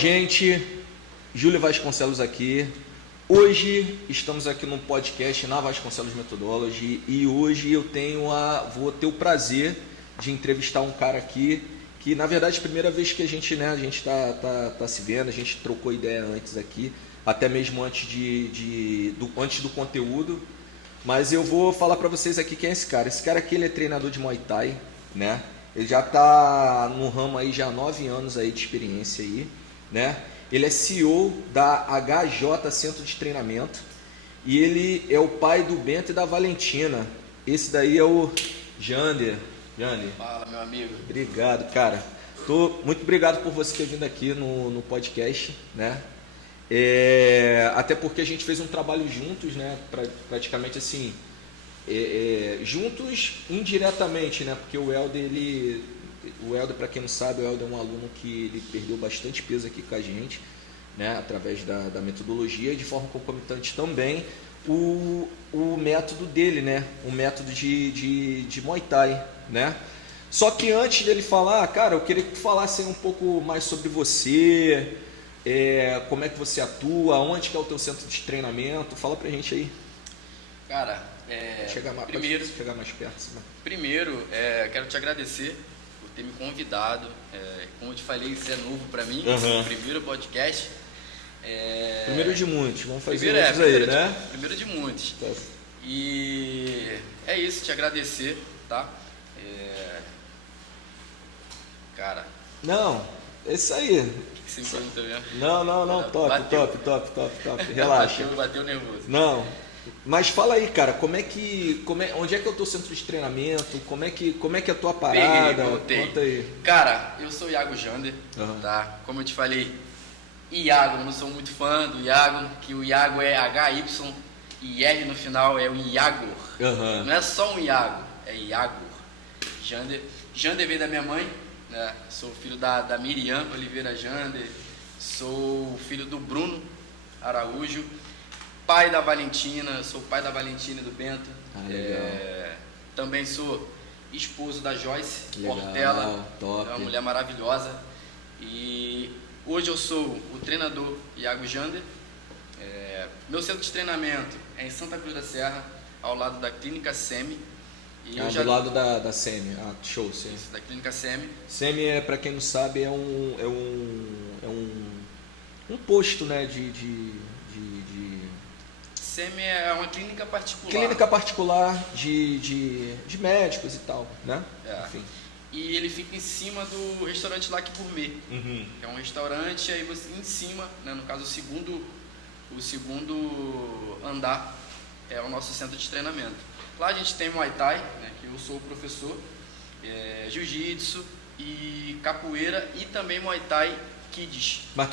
gente, Júlio Vasconcelos aqui. Hoje estamos aqui no podcast na Vasconcelos Methodology e hoje vou ter o prazer de entrevistar um cara aqui que, na verdade, é a primeira vez que a gente tá se vendo, a gente trocou ideia antes aqui, até mesmo antes antes do conteúdo, mas eu vou falar para vocês aqui quem é esse cara. Esse cara aqui, ele é treinador de Muay Thai, né? Ele já tá no ramo aí já há 9 anos aí de experiência aí, né? Ele é CEO da HJ Centro de Treinamento e ele é o pai do Bento e da Valentina. Esse daí é o Jander. Jander. Fala, meu amigo. Obrigado, cara. Muito obrigado por você ter vindo aqui no podcast, né? Até porque a gente fez um trabalho juntos, né? Praticamente assim, juntos indiretamente, né? Porque o Helder, para quem não sabe, o Helder é um aluno que ele perdeu bastante peso aqui com a gente, né? Através da metodologia e de forma concomitante também o método dele, né? O método de Muay Thai, né? Só que antes dele falar, cara, eu queria que tu falasse um pouco mais sobre você, como é que você atua, onde que é o teu centro de treinamento, fala pra gente aí. Cara, pode chegar mais perto. Né? Primeiro, quero te agradecer por ter me convidado. Como eu te falei, isso é novo pra mim, Uhum. O primeiro podcast. Primeiro de muitos, vamos fazer Primeiro, outros aí, né? Primeiro de muitos. Tá. E é isso, te agradecer, tá? Cara, Não, é isso aí. o que você me perguntou mesmo? Não, top. Relaxa. Bateu nervoso. Não, mas fala aí, cara, onde é que é o teu centro de treinamento? Como é que é a tua parada? Voltei. Conta aí. Cara, eu sou o Iago Jander, Uhum. tá? Como eu te falei, Iago, eu não sou muito fã do Iago, que o Iago é HY e R no final é o Iagor. Uhum. Não é só um Iago, é Iagor. Jander veio da minha mãe, né? Sou filho da Miriam Oliveira Jander, sou filho do Bruno Araújo, pai da Valentina, sou pai da Valentina e do Bento. Legal. Também sou esposo da Joyce Legal, Portela, top. é uma mulher maravilhosa. E hoje eu sou o treinador Iago Jander. Meu centro de treinamento é em Santa Cruz da Serra, ao lado da Clínica SEMI. E do lado da SEMI. Show, sim. Isso, da Clínica SEMI. SEMI, para quem não sabe, é um posto, né, SEMI é uma clínica particular. Clínica particular de médicos e tal, né? Enfim. E ele fica em cima do restaurante Lac Gourmet. Uhum. É um restaurante, aí você em cima, né, no caso o segundo andar é o nosso centro de treinamento. Lá a gente tem Muay Thai, né, que eu sou o professor, Jiu-Jitsu e capoeira e também Muay Thai Kids. Mas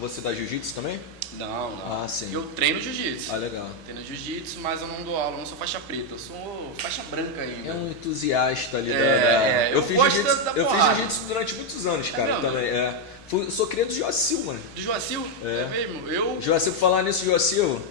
você dá jiu-jitsu também? Não. Ah, sim. Eu treino Jiu-Jitsu. Ah, legal. Treino Jiu-Jitsu, mas eu não dou aula, eu não sou faixa preta, eu sou faixa branca ainda. É um entusiasta ali eu fiz gosto jiu-jitsu, da eu fiz porrada. jiu-jitsu durante muitos anos, cara, mesmo? também. Sou criado do Joacil, mano. Do Joacil? É mesmo? Joacil, falar nisso, Joacil,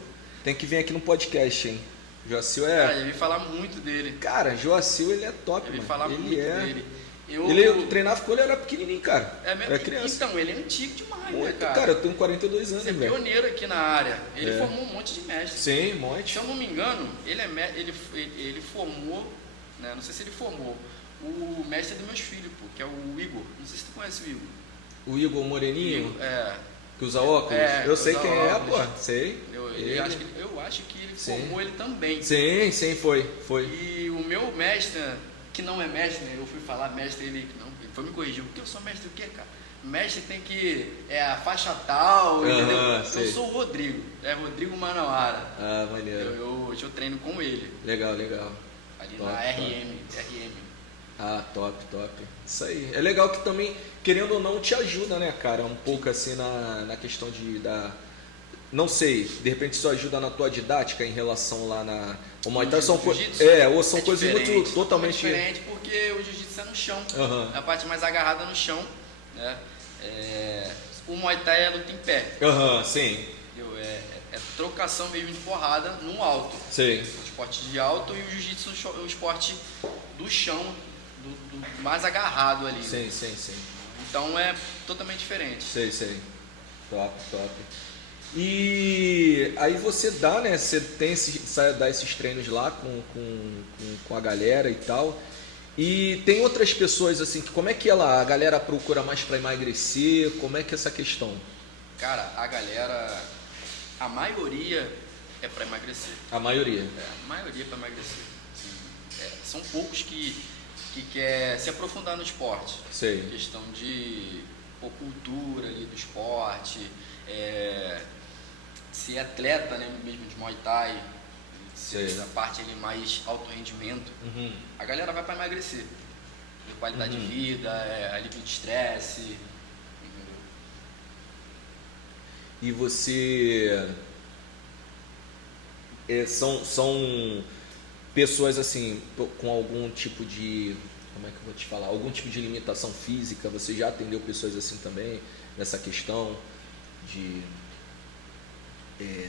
tem que vir aqui no podcast, hein? Joacil Cara, eu ia falar muito dele. Cara, Joacil, ele é top, Eu ia mano. falar muito dele. Ele treinava quando ele era pequenininho, cara. É mesmo? Era criança. Então, ele é antigo demais, Muito, né, cara? cara, eu tenho 42 anos, Ele é velho. pioneiro aqui na área. Ele formou um monte de mestres. Sim, um monte. Se eu não me engano, ele formou, né, não sei se ele formou, o mestre dos meus filhos, pô, que é o Igor. Não sei se tu conhece o Igor. O Igor Moreninho, Igor, que usa óculos? Eu sei quem é, pô. Sei. Eu acho que ele formou ele também. Sim, foi. E o meu mestre, que não é mestre, né, eu fui falar mestre, ele foi me corrigir. Porque eu sou mestre o quê, cara? Mestre tem que... a faixa tal, entendeu? Sei. Eu sou o Rodrigo. Rodrigo Manauara. Ah, maneiro. Hoje eu treino com ele. Legal. Ali Top, na top. RM. Ah, top. Isso aí. É legal que também, querendo ou não, te ajuda, né, cara? Um pouco assim na questão não sei, de repente isso ajuda na tua didática em relação lá na... O Muay Thai são coisas muito totalmente... É diferente porque o Jiu-Jitsu é no chão. Uhum. É a parte mais agarrada no chão, né? O Muay Thai é luta em pé. Sim. É trocação mesmo de porrada no alto. Sim. O esporte de alto e o Jiu-Jitsu é o esporte do chão, do mais agarrado ali. Sim. Né? Então é totalmente diferente. Sei. Top. E aí você dá, né? Você sai dar esses treinos lá com a galera e tal. E tem outras pessoas assim, que como é que a galera procura mais para emagrecer? Como é que é essa questão? Cara, a maioria é para emagrecer. A maioria? A maioria é para emagrecer. São poucos que quer se aprofundar no esporte. Sei. Questão de cultura ali do esporte, ser atleta, né, mesmo de Muay Thai, ser a parte ali mais alto rendimento. A galera vai para emagrecer. Qualidade de vida, alívio de estresse. Entendeu? E você... são pessoas assim, com algum tipo de... Como é que eu vou te falar? Algum tipo de limitação física? Você já atendeu pessoas assim também? Nessa questão de...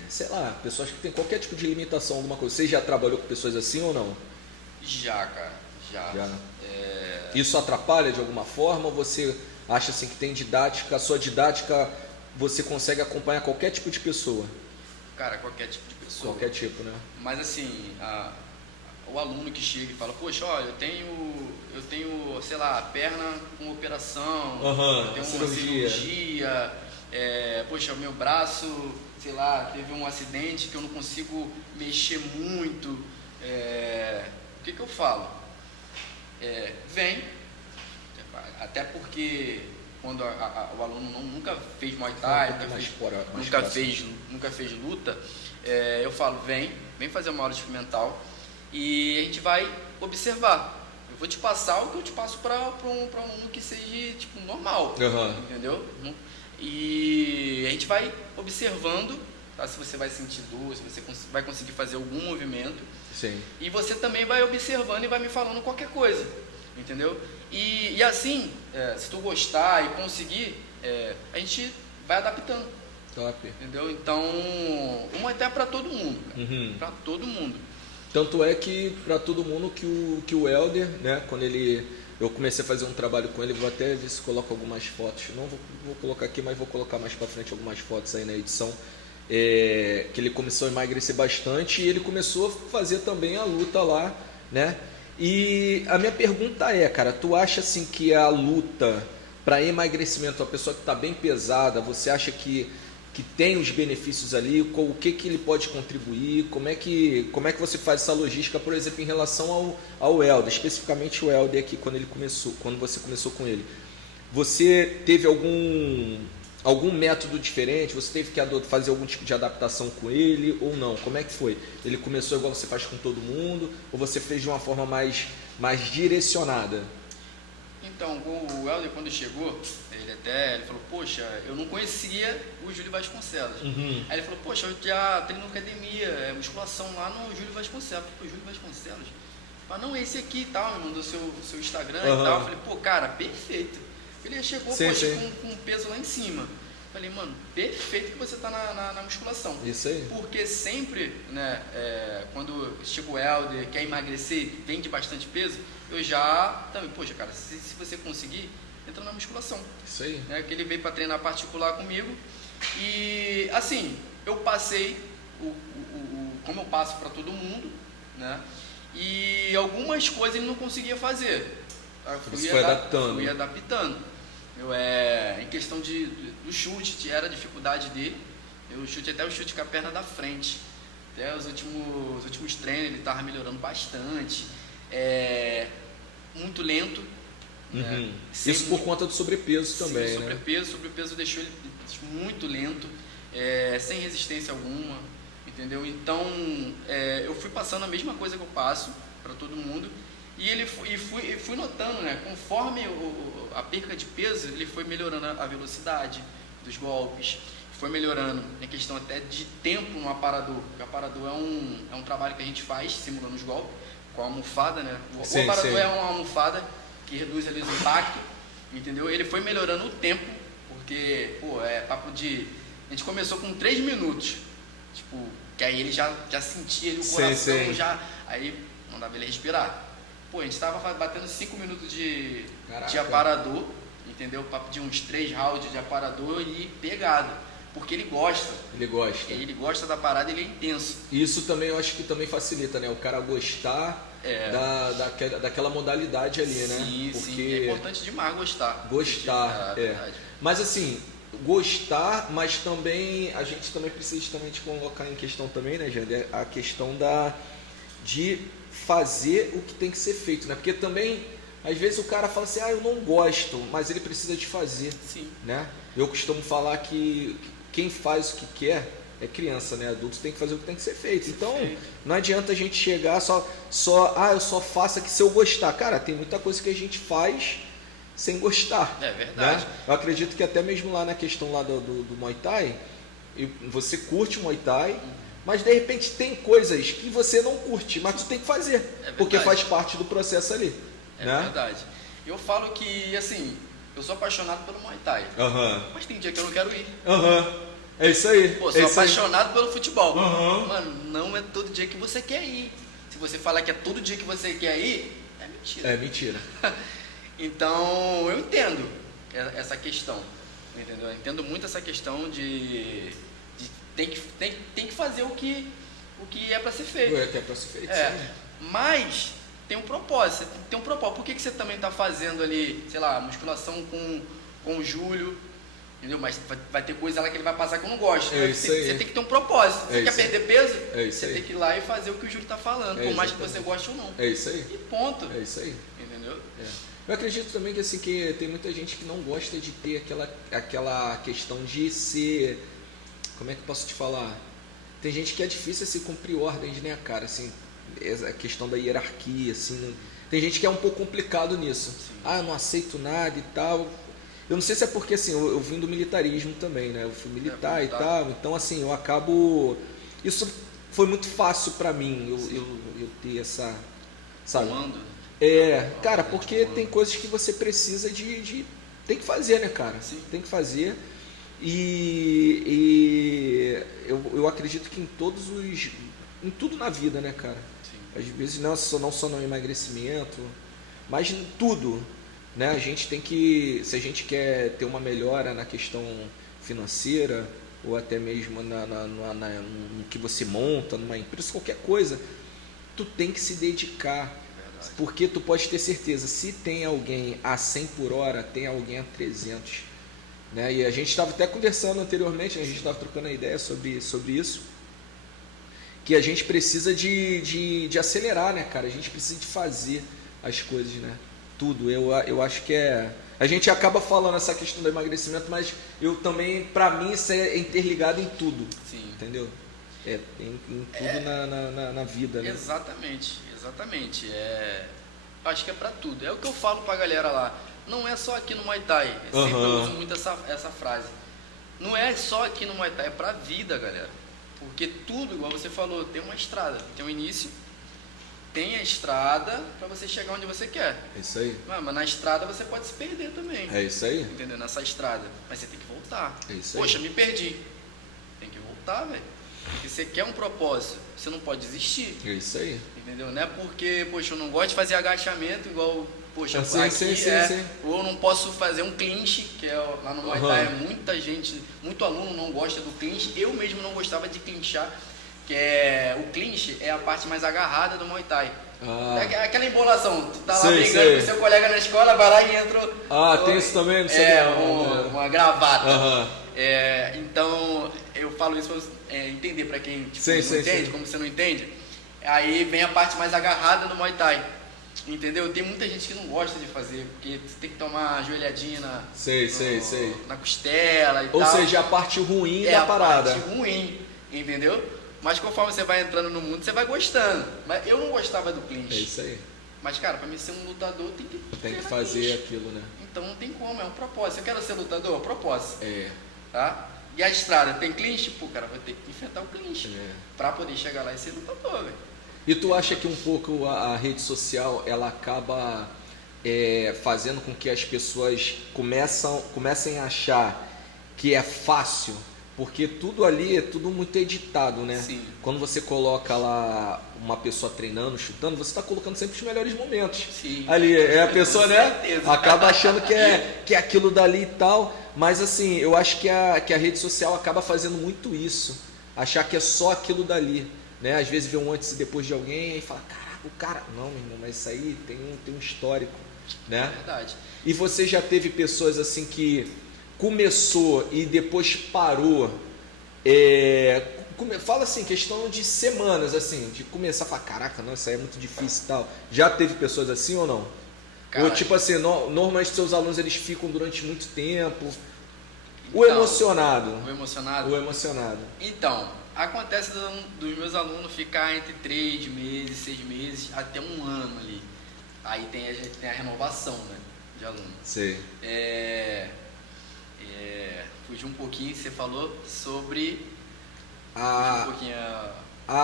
sei lá, pessoas que têm qualquer tipo de limitação, alguma coisa. Você já trabalhou com pessoas assim ou não? Já, cara. Já. Isso atrapalha de alguma forma? Ou você acha assim que tem didática, a sua didática você consegue acompanhar qualquer tipo de pessoa? Cara, qualquer tipo de pessoa. Qualquer tipo, né? Mas assim, o aluno que chega e fala, poxa, olha, eu tenho, sei lá, perna com operação, eu tenho uma cirurgia, poxa, meu braço, sei lá, teve um acidente que eu não consigo mexer muito, o que eu falo? Vem, até porque quando o aluno nunca fez Muay Thai, nunca fez luta, eu falo, vem fazer uma aula experimental e a gente vai observar. Eu vou te passar o que eu te passo para um aluno que seja tipo normal, entendeu? E a gente vai observando, tá? Se você vai sentir dor, se você vai conseguir fazer algum movimento. Sim. E você também vai observando e vai me falando qualquer coisa, entendeu? E assim, se tu gostar e conseguir, a gente vai adaptando. Top. Entendeu? Então, uma até para todo mundo, para todo mundo. Tanto é que para todo mundo que o Helder, né, quando eu comecei a fazer um trabalho com ele, vou até ver se coloco algumas fotos, não vou colocar aqui, mas vou colocar mais para frente algumas fotos aí na edição, que ele começou a emagrecer bastante e ele começou a fazer também a luta lá, né? E a minha pergunta cara, tu acha assim que a luta para emagrecimento, a pessoa que está bem pesada, você acha que tem os benefícios ali, o que ele pode contribuir, como é que você faz essa logística, por exemplo, em relação ao Helder, especificamente o Helder aqui, quando você começou com ele. Você teve algum método diferente? Você teve que fazer algum tipo de adaptação com ele ou não? Como é que foi? Ele começou igual você faz com todo mundo ou você fez de uma forma mais direcionada? Então, o Helder, quando chegou, ele falou, poxa, eu não conhecia o Júlio Vasconcelos. Aí ele falou, poxa, eu já treino na academia, musculação lá no Júlio Vasconcelos. Eu falei, Júlio Vasconcelos? Mas não, esse aqui e tal, me mandou seu Instagram e tal. Eu falei, pô, cara, perfeito. Ele chegou, sim. Com um peso lá em cima. Eu falei, mano, perfeito que você tá na musculação. Isso aí. Porque sempre, né, quando chega o Helder, quer emagrecer, vende bastante peso, eu já também, poxa, cara, se você conseguir, entra na musculação. Isso aí. Né, que ele veio para treinar particular comigo. E assim, eu passei como eu passo para todo mundo, né? E algumas coisas ele não conseguia fazer. Eu fui adaptando. Em questão do chute, era a dificuldade dele. O chute com a perna da frente. Até os últimos treinos ele estava melhorando bastante. Muito lento. Isso por conta do sobrepeso também, sobrepeso deixou ele muito lento, sem resistência alguma, entendeu? Então, eu fui passando a mesma coisa que eu passo para todo mundo e fui notando, né? Conforme a perca de peso, ele foi melhorando a velocidade dos golpes, foi melhorando em questão até de tempo no aparador. O aparador é um trabalho que a gente faz simulando os golpes com a almofada, né? O aparador é uma almofada que reduz ali o impacto, entendeu? Ele foi melhorando o tempo, porque, papo de... A gente começou com 3 minutos, tipo, que aí ele já sentia ali o coração, aí mandava ele respirar. A gente tava batendo 5 minutos de aparador, entendeu? Papo de uns 3 rounds de aparador e pegada. Porque ele gosta. Ele gosta. Ele gosta da parada, ele é intenso. Isso também eu acho que também facilita, né? O cara gostar daquela modalidade ali, né? Sim, porque sim. É importante demais gostar. Gostar, Mas assim, gostar, mas também a gente também precisa também te colocar em questão também, né, Jander? A questão de fazer o que tem que ser feito, né? Porque também, às vezes o cara fala assim, eu não gosto, mas ele precisa de fazer. Sim. Né? Eu costumo falar que quem faz o que quer é criança, né? Adultos tem que fazer o que tem que ser feito. Então, não adianta a gente chegar eu só faço aqui se eu gostar. Cara, tem muita coisa que a gente faz sem gostar. É verdade. Né? Eu acredito que até mesmo lá na questão lá do Muay Thai, você curte o Muay Thai, mas de repente tem coisas que você não curte, mas tu tem que fazer, porque faz parte do processo ali. É né? verdade. Eu falo que, assim, eu sou apaixonado pelo Muay Thai, mas tem dia que eu não quero ir. É isso aí. Pô, sou apaixonado pelo futebol. Mano, não é todo dia que você quer ir. Se você falar que é todo dia que você quer ir, é mentira. É mentira. Então, eu entendo essa questão, entendeu? Eu entendo muito essa questão de tem que fazer o que é para ser feito. É para ser feito. Mas tem um propósito. Por que você também está fazendo ali, sei lá, musculação com o Júlio? Entendeu? Mas vai ter coisa lá que ele vai passar que eu não gosto. Você tem que ter um propósito. Você quer perder peso? Você tem que ir lá e fazer o que o Júlio está falando, por mais que você goste ou não. É isso aí. E ponto. É isso aí. Entendeu? Eu acredito também que, assim, que tem muita gente que não gosta de ter aquela questão de ser... Como é que eu posso te falar? Tem gente que é difícil assim, cumprir ordens, né, cara? Assim, a questão da hierarquia, assim... Tem gente que é um pouco complicado nisso. Eu não aceito nada e tal... Eu não sei se é porque, assim, eu vim do militarismo também, né? Eu fui militar e tal, então, assim, eu acabo... Isso foi muito fácil pra mim, eu ter essa... Sabe? Comando? Cara, porque tem coisas que você precisa de... Tem que fazer, né, cara? Sim. Tem que fazer. E eu acredito que em tudo na vida, né, cara? Sim. Às vezes não só no emagrecimento, mas em tudo. Né? A gente tem que, se a gente quer ter uma melhora na questão financeira ou até mesmo no que você monta numa empresa, qualquer coisa, tu tem que se dedicar. Verdade. Porque tu pode ter certeza, se tem alguém a 100 por hora, tem alguém a 300. Né? E a gente estava até conversando anteriormente, a gente estava trocando a ideia sobre isso, que a gente precisa de acelerar, né, cara? A gente precisa de fazer as coisas, né? Tudo, eu acho que a gente acaba falando essa questão do emagrecimento, mas eu também, pra mim, isso é interligado em tudo. Sim. Entendeu? Em tudo na vida, né? Exatamente. Acho que é pra tudo. É o que eu falo pra galera lá. Não é só aqui no Muay Thai. Eu sempre uso muito essa frase. Não é só aqui no Muay Thai, é pra vida, galera. Porque tudo, igual você falou, tem uma estrada, tem um início. Tem a estrada para você chegar onde você quer. É isso aí. Mas na estrada você pode se perder também. É isso aí. Entendeu? Nessa estrada. Mas você tem que voltar. É isso aí. Poxa, me perdi. Tem que voltar, velho. Porque você quer um propósito. Você não pode desistir. É isso aí. Entendeu? Não é porque, poxa, eu não gosto de fazer agachamento igual, poxa, sim. ou eu não posso fazer um clinch, que é lá no Muay Thai, muita gente, muito aluno não gosta do clinch. Eu mesmo não gostava de clinchar. Que o clinch é a parte mais agarrada do Muay Thai. É aquela embolação, tu tá lá brigando com seu colega na escola, vai lá e entra... tem isso também? Não sei uma gravata. Então, eu falo isso pra entender pra quem não entende, como você não entende. Aí vem a parte mais agarrada do Muay Thai. Entendeu? Tem muita gente que não gosta de fazer, porque você tem que tomar joelhadinha na costela e tal. Ou seja, a parte ruim da parada. É a parte ruim, entendeu? Mas conforme você vai entrando no mundo, você vai gostando. Mas eu não gostava do clinch. É isso aí. Mas, cara, pra mim ser um lutador, tem que fazer clinch. aquilo, né? Então não tem como, é um propósito. Eu quero ser lutador, propósito. É. Tá? E a estrada, tem clinch? Pô, cara, vai ter que enfrentar o clinch. Pra poder chegar lá e ser lutador, velho. E tu acha que um pouco a rede social, ela acaba fazendo com que as pessoas comecem a achar que é fácil? Porque tudo ali é tudo muito editado, né? Sim. Quando você coloca lá uma pessoa treinando, chutando, você está colocando sempre os melhores momentos. Sim. Ali, a pessoa, né, certeza. acaba achando que é aquilo dali e tal, mas assim, eu acho que a rede social acaba fazendo muito isso, achar que é só aquilo dali, né? Às vezes vê um antes e depois de alguém e fala, caraca, o cara... Não, meu irmão, mas isso aí tem um histórico, né? É verdade. E você já teve pessoas assim que começou e depois parou, fala assim, questão de semanas, assim, de começar a falar, caraca, não, isso aí é muito difícil e tal. Já teve pessoas assim ou não? Cara, ou tipo assim, normalmente seus alunos eles ficam durante muito tempo. Então, O emocionado. O emocionado? O emocionado. Então, acontece dos meus alunos ficar entre 3 meses, 6 meses, até um ano ali. Aí a gente tem a renovação, né, de aluno. Sei. Fugir um pouquinho, você falou sobre... Ah, um pouquinho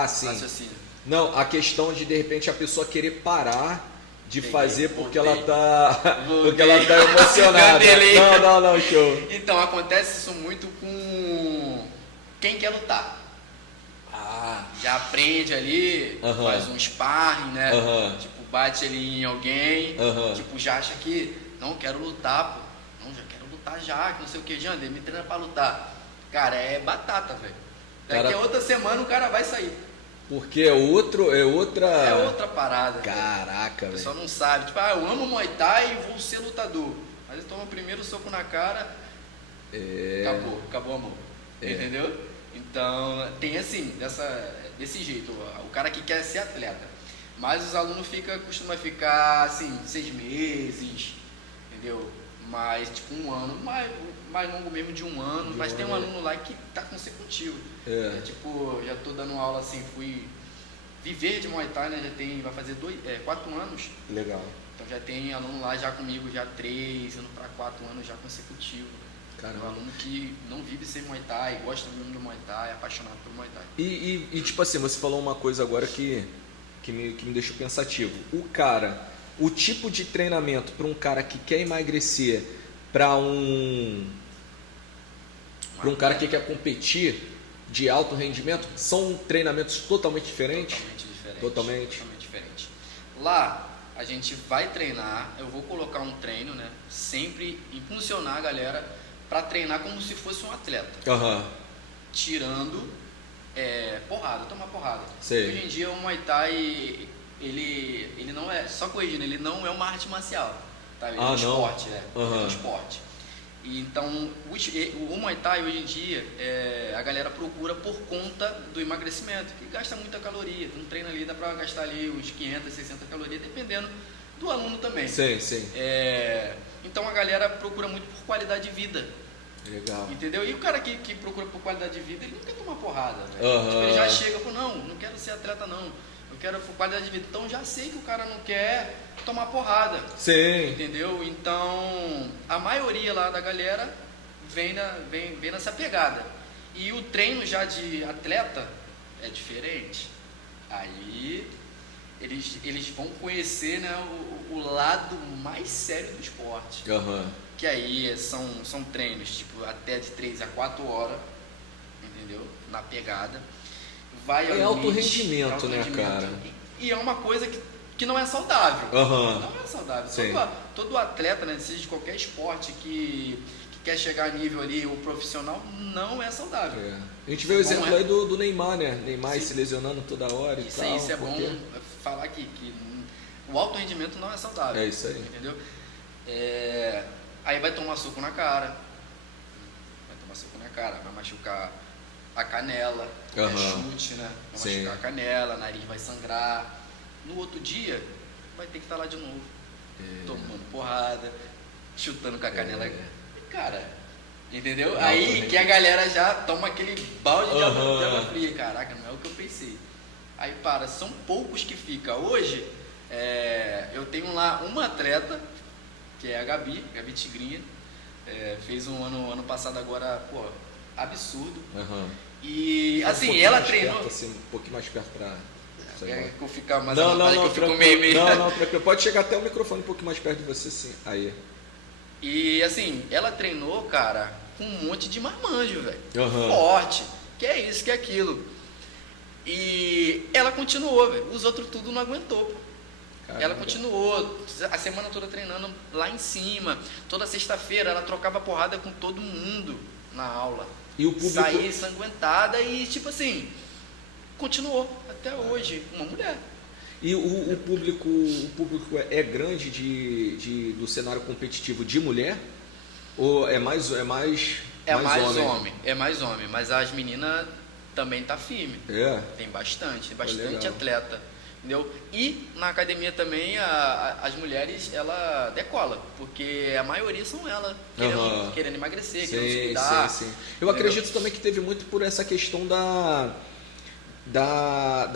sim. raciocínio. Não, a questão de repente a pessoa querer parar de Peguei, fazer porque voltei. ela tá Voltei. porque ela tá emocionada. Candelei. Não, show. Então, acontece isso muito com quem quer lutar. Já aprende ali, faz um sparring, né? Tipo, bate ali em alguém, tipo, já acha que, não, quero lutar, pô. Não, já quero lutar já, que não sei o que, Jander, me treina pra lutar. Cara, é batata, velho. Daqui a outra semana o cara vai sair. Porque é outra... É outra parada. Caraca, velho. O pessoal não sabe. Tipo, eu amo Muay Thai e vou ser lutador. Mas ele toma o primeiro soco na cara, acabou amor. Entendeu? Então, tem assim, desse jeito, o cara que quer ser atleta. Mas os alunos costumam ficar assim, 6 meses, entendeu? Mais tipo um ano, mais longo mesmo de um ano, mas tem um aluno lá que tá consecutivo. Tipo, já tô dando aula assim, fui viver de Muay Thai, né? Vai fazer 4 anos. Legal. Então já tem aluno lá já comigo, já 3, indo para 4 anos já consecutivo. Caramba. Um aluno que não vive sem Muay Thai, gosta mesmo do Muay Thai, é apaixonado por Muay Thai. E tipo assim, você falou uma coisa agora que me deixou pensativo. O tipo de treinamento para um cara que quer emagrecer, para um cara que quer competir de alto rendimento, são treinamentos totalmente diferentes? Totalmente diferente. Lá a gente vai treinar, eu vou colocar um treino, né? Sempre impulsionar a galera para treinar como se fosse um atleta. Tirando porrada, tomar porrada. Sei. Hoje em dia o Muay Thai, ele não é, só corrigindo, ele não é uma arte marcial, tá? Ele é um esporte, Ele é um esporte. E então o Muay Thai hoje em dia a galera procura por conta do emagrecimento, que gasta muita caloria. Um treino ali dá para gastar ali uns 500, 600 calorias, dependendo do aluno também. Sim. Então a galera procura muito por qualidade de vida. Legal. Entendeu? E o cara que procura por qualidade de vida, ele não quer tomar porrada, velho. Tipo, ele já chega com, não quero ser atleta não, eu quero por qualidade de vida. Então já sei que o cara não quer tomar porrada. Sim. Entendeu? Então a maioria lá da galera vem nessa pegada. E o treino já de atleta é diferente. Aí eles vão conhecer, né, o lado mais sério do esporte. Que aí são treinos tipo até de 3 a 4 horas, entendeu? Na pegada. É alto rendimento, né, cara? E é uma coisa que não é saudável. Não é saudável. Todo atleta, né, seja de qualquer esporte que quer chegar a nível ali, o profissional, não é saudável. A gente vê o exemplo aí do Neymar, né? Neymar se lesionando toda hora e tal. Isso é bom falar que o alto rendimento não é saudável. É isso aí. Entendeu? Aí vai tomar soco na cara. Vai machucar a canela. Chute, né? Vai machucar a canela, nariz vai sangrar. No outro dia, vai ter que estar lá de novo. Tomando porrada, chutando com a canela. Cara, entendeu? Aí que a galera já toma aquele balde de água fria. Caraca, não é o que eu pensei. Aí são poucos que ficam. Hoje, eu tenho lá uma atleta, que é a Gabi Tigrinha, fez um ano passado agora, absurdo. E assim, ela treinou... Perto, assim, um pouquinho mais perto pra... Quer que eu ficar mais não, meio... Não, tranquilo. Pode chegar até o microfone um pouquinho mais perto de você, sim. Aí. E assim, ela treinou, cara, com um monte de marmanjo, velho. Forte. Que é isso, que é aquilo. E ela continuou, velho. Os outros tudo não aguentou, pô. Caramba. Ela continuou a semana toda treinando lá em cima. Toda sexta-feira ela trocava porrada com todo mundo na aula. E o público... Saía ensanguentada e, tipo assim, continuou até hoje. Uma mulher. E o público é grande do cenário competitivo de mulher? Ou é mais homem? É mais homem, mas as meninas também tá firme. Tem bastante atleta, entendeu? E na academia também as mulheres ela decola, porque a maioria são elas querendo emagrecer, querendo se cuidar. Sim. Eu acredito também que teve muito por essa questão da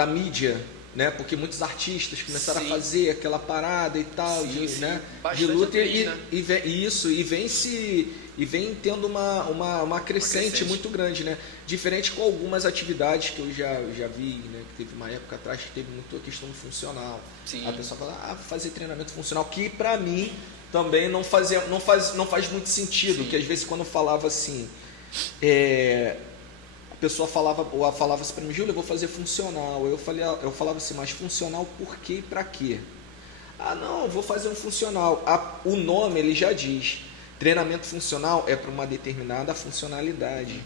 mídia, né? Porque muitos artistas começaram a fazer aquela parada e tal, de luta e vem tendo uma crescente muito grande, né? Diferente com algumas atividades que eu já vi, né? Que teve uma época atrás que teve muito a questão do funcional. Sim. A pessoa fala, fazer treinamento funcional, que pra mim também não faz muito sentido, que às vezes quando eu falava assim, a pessoa falava assim pra mim, Júlio, eu vou fazer funcional. Eu falava assim, mas funcional por quê e pra quê? Não, eu vou fazer um funcional. O nome ele já diz. Treinamento funcional é para uma determinada funcionalidade.